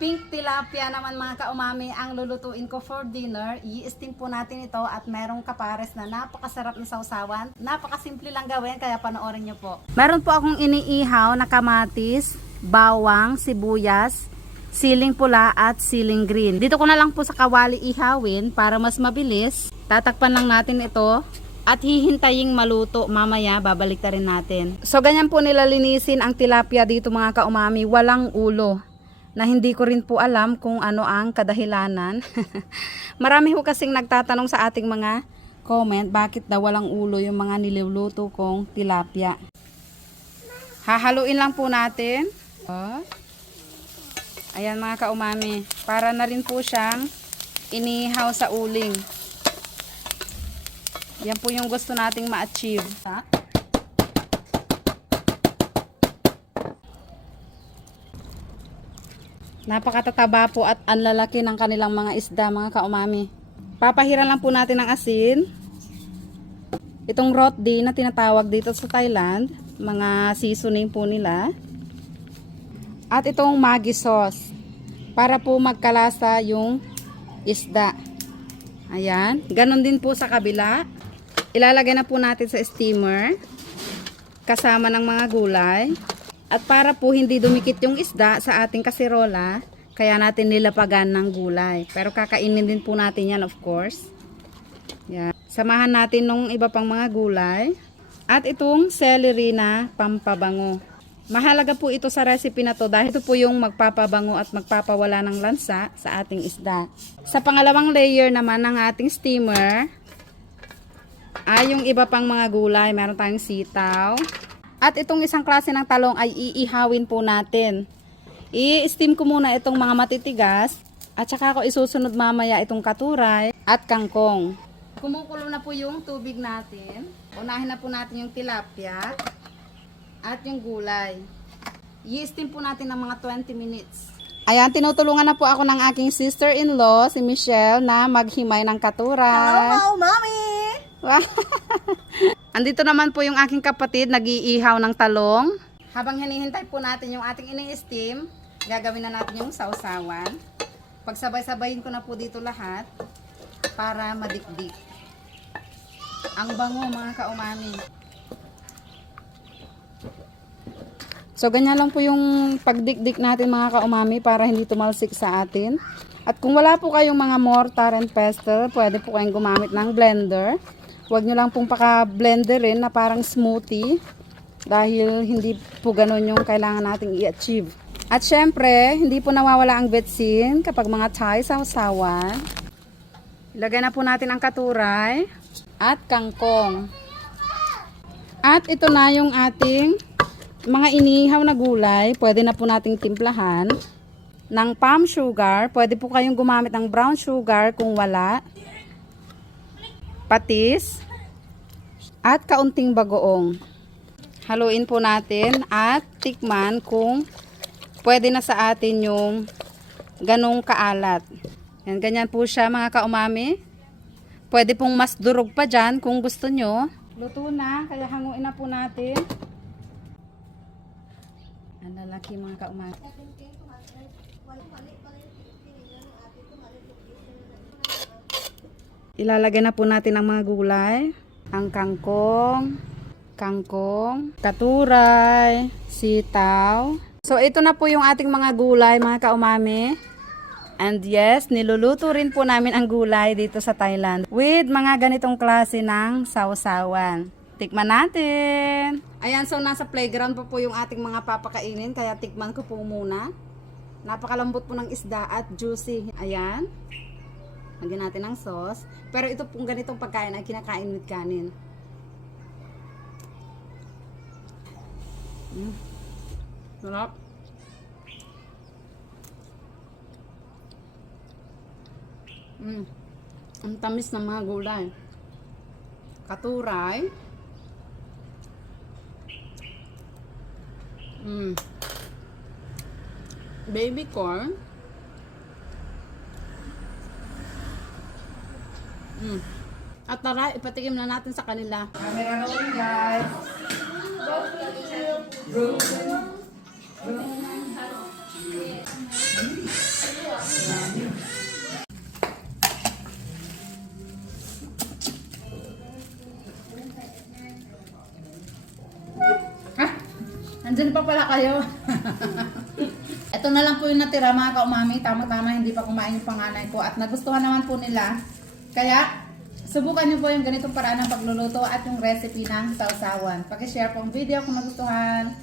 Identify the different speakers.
Speaker 1: Pink tilapia naman mga kaumami ang lulutuin ko for dinner. I-steam po natin ito at merong kapares na napakasarap na sausawan. Napakasimple lang gawin kaya panoorin nyo po. Meron po akong iniihaw na kamatis, bawang, sibuyas, siling pula at siling green. Dito ko na lang po sa kawali ihawin para mas mabilis. Tatakpan lang natin ito at hihintayin maluto mamaya babalik na rin natin. So ganyan po nila linisin ang tilapia dito mga kaumami, walang ulo na hindi ko rin po alam kung ano ang kadahilanan. Marami ho kasing nagtatanong sa ating mga comment bakit daw walang ulo yung mga niluluto kong tilapia. Hahaluin lang po natin. Oh. Ayan mga kaumami, para na rin po siyang inihaw sa uling. Yan po yung gusto nating ma-achieve. Ha? Napakatataba po at ang lalaki ng kanilang mga isda mga kaumami. Papahiran lang po natin ng asin. Itong rotdi na tinatawag dito sa Thailand, mga seasoning po nila. At itong Maggi sauce para po magkalasa yung isda. Ayan, ganun din po sa kabila. Ilalagay na po natin sa steamer kasama ng mga gulay. At para po hindi dumikit yung isda sa ating kasirola, kaya natin nilapagan ng gulay. Pero kakainin din po natin yan of course. Yan. Samahan natin nung iba pang mga gulay. At itong celery na pampabango. Mahalaga po ito sa recipe na to dahil ito po yung magpapabango at magpapawala ng lansa sa ating isda. Sa pangalawang layer naman ng ating steamer, ay yung iba pang mga gulay. Meron tayong sitaw, at itong isang klase ng talong ay iihawin po natin. I-steam ko muna itong mga matitigas at saka ko isusunod mamaya itong katuray at kangkong. Kumukulo na po yung tubig natin. Unahin na po natin yung tilapia at yung gulay. I-steam po natin ng mga 20 minutes. Ayan, tinutulungan na po ako ng aking sister-in-law, si Michelle, na maghimay ng katuray.
Speaker 2: Hello, Mami!
Speaker 1: Wow. Andito naman po yung aking kapatid, nag-iihaw ng talong. Habang hinihintay po natin yung ating ini-steam, gagawin na natin yung sausawan. Pagsabay-sabayin ko na po dito lahat para madikdik. Ang bango mga kaumami. So ganyan lang po yung pagdikdik natin mga kaumami para hindi tumalsik sa atin. At kung wala po kayong mga mortar and pestle, pwede po kayong gumamit ng blender. Huwag nyo lang pong paka-blender rin na parang smoothie. Dahil hindi po ganun yung kailangan nating i-achieve. At syempre, hindi po nawawala ang betsin kapag mga Thai sausawan. Ilagay na po natin ang katuray at kangkong. At ito na yung ating mga inihaw na gulay. Pwede na po nating timplahan ng palm sugar. Pwede po kayong gumamit ng brown sugar kung wala patis, at kaunting bagoong. Haluin po natin at tikman kung pwede na sa atin yung ganong kaalat. Yan, ganyan po siya mga kaumami. Pwede pong mas durog pa dyan kung gusto nyo. Luto na, kaya hanguin na po natin. Ang lalaki mga kaumami. Ilalagay na po natin ang mga gulay. Ang kangkong, kangkong, katuray, sitaw. So ito na po yung ating mga gulay mga kaumami. And yes, niluluto rin po namin ang gulay dito sa Thailand with mga ganitong klase ng sausawan. Tikman natin. Ayan, so nasa playground po po yung ating mga papakainin kaya tikman ko po muna. Napakalambot po ng isda at juicy. Ayan. Lagyan natin ng sauce. Pero ito pong ganitong pagkain ay kinakain with kanin. Mm. Sarap. Mm. Ang tamis ng mga gulay. Katuray. Mm. Baby corn. Mm. At tara, ipatikim na natin sa kanila. Camera rolling guys. Andyan pa pala kayo. Ito na lang po yung natira mga kaumami. Tama-tama, hindi pa kumain yung panganay ko. At nagustuhan naman po nila kaya, subukan niyo po yung ganitong paraan ng pagluluto at yung recipe ng sausawan. Pakishare po ang video kung nagustuhan.